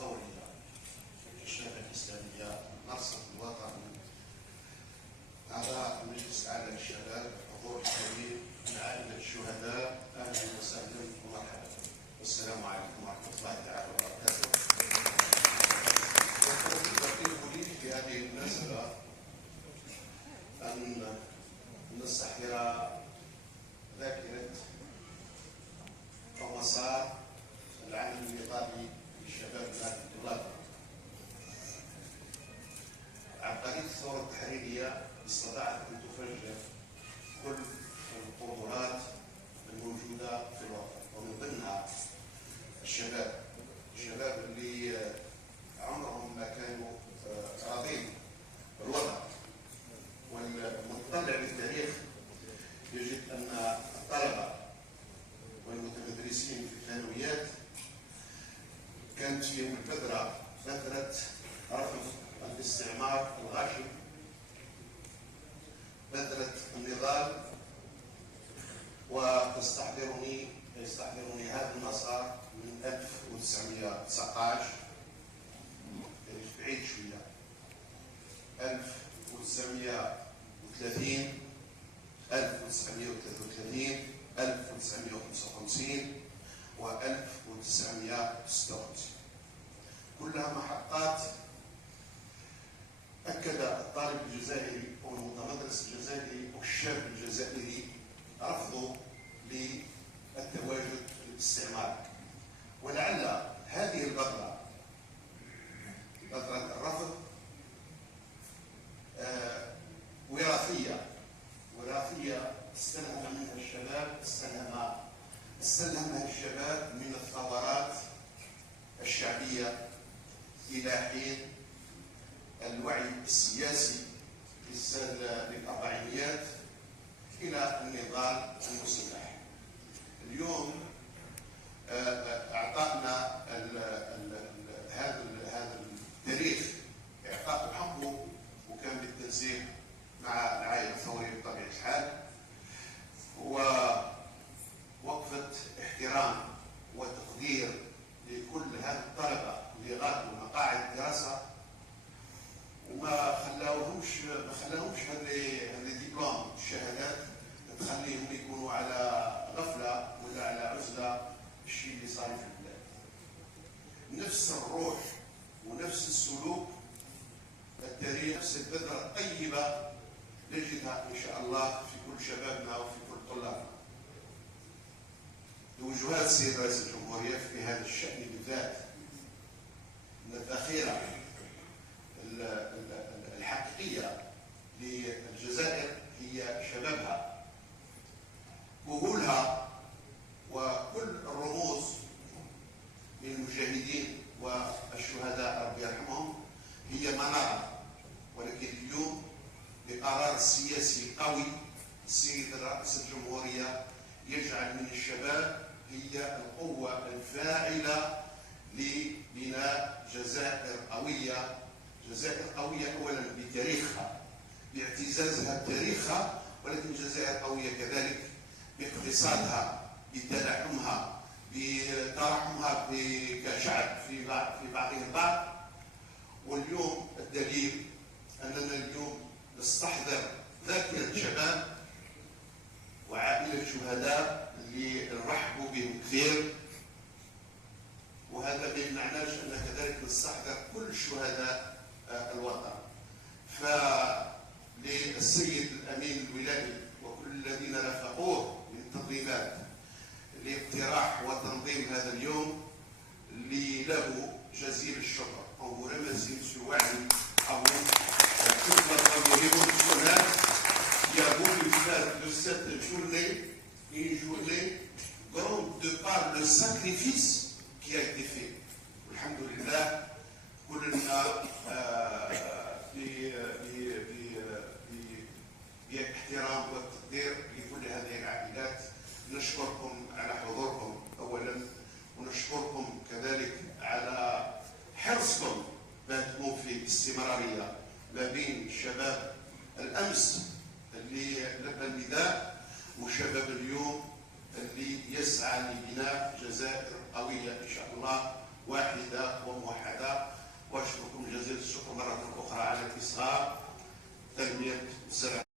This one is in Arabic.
الثورية للشباب الإسلامية منصة الوطن، أعضاء المجلس الأعلى للشباب، الحضور الكريم، عائلة الشهداء، أهلا وسهلا ومرحبا، والسلام عليكم ورحمة الله تعالى وبركاته. يطيب لي في هذه المناسبة أن نستحضر ذاكرة أو مسار العمل النضالي للشباب هذه البلاد. عبقرية الثورة التحريرية استطاعت أن تفجر كل القدرات الموجودة في الوطن، ومن ضمنها الشباب اللي عمرهم ما كانوا راضين بالوضع. والمطلع للتاريخ يجد أن الطلبة والمتمدرسين في الثانويات كانت فيهم البذرة بذرة رفض الاستعمار الغاشم، بذرة النضال. ويستحضرني هذا المسار من 1919، بعيد شوية، 1930، 1933، 1955 و 1956. كلها محطات أكد الطالب الجزائري والمتمدرس الجزائري والشاب الجزائري رفضه للتواجد في الاستعمار. ولعل هذه البذرة، بذرة الرفض، وراثية استلهم منها الشباب من الثورات الشعبية إلى حين الوعي السياسي للأربعينيات إلى النضال المسلح. اليوم أعطانا هذا التاريخ إعطاء حقه، وكان بالتنسيق مع العائلة الثورية بطبيعة الحال، ووقفة احترام وتقدير لكل هذه الطلبة اللي غادروا مقاعد الدراسة وما خلاوهمش هذه دبلوم الشهادات تخليهم يكونوا على غفلة ولا على عزلة الشيء اللي صار في البلاد. نفس الروح ونفس السلوك التاريخ، نفس البذرة الطيبة نجدها إن شاء الله في كل شبابنا وفي كل طلابنا. توجهات السيد رئيس الجمهورية في هذا الشأن بالذات من الذخيرة الحقيقية للجزائر هي شبابها، كهولها، وكل الرموز من المجاهدين والشهداء ربي يرحمهم هي منارة. ولكن اليوم بقرار سياسي قوي السيد رئيس الجمهورية يجعل من الشباب هي القوة الفاعلة لبناء جزائر قوية. جزائر قوية أولا بتاريخها، باعتزازها بتاريخها، ولكن جزائر قوية كذلك باقتصادها، بتلاحمها، بتراحمها كشعب في بعضه البعض. واليوم الدليل أننا اليوم نستحضر ذاكرة شباب وعائلة شهداء اللي نرحبوا بهم كثير، وهذا ما يمنعناش أن كذلك نستحضر كل شهداء الوطن. فللسيد الأمين الولائي وكل الذين رافقوه من التنظيمات لاقتراح وتنظيم هذا اليوم اللي له جزيل الشكر. On vous remercie, M. Wali, à vous, à toute votre révolutionnaire qui a voulu faire de cette journée une journée grande de par le sacrifice qui a été fait. Alhamdulillah, كلنا باحترام والتقدير لكل هذه العائلات نشكركم على حضوركم أولا، ونشكركم كذلك على حرصكم باتكم في استمرارية ما بين شباب الأمس اللي لبى النداء وشباب اليوم اللي يسعى لبناء جزائر قوية إن شاء الله واحده وموحده. واشكركم جزيل الشكر مره اخرى على اصغاء تنميه الزراعه.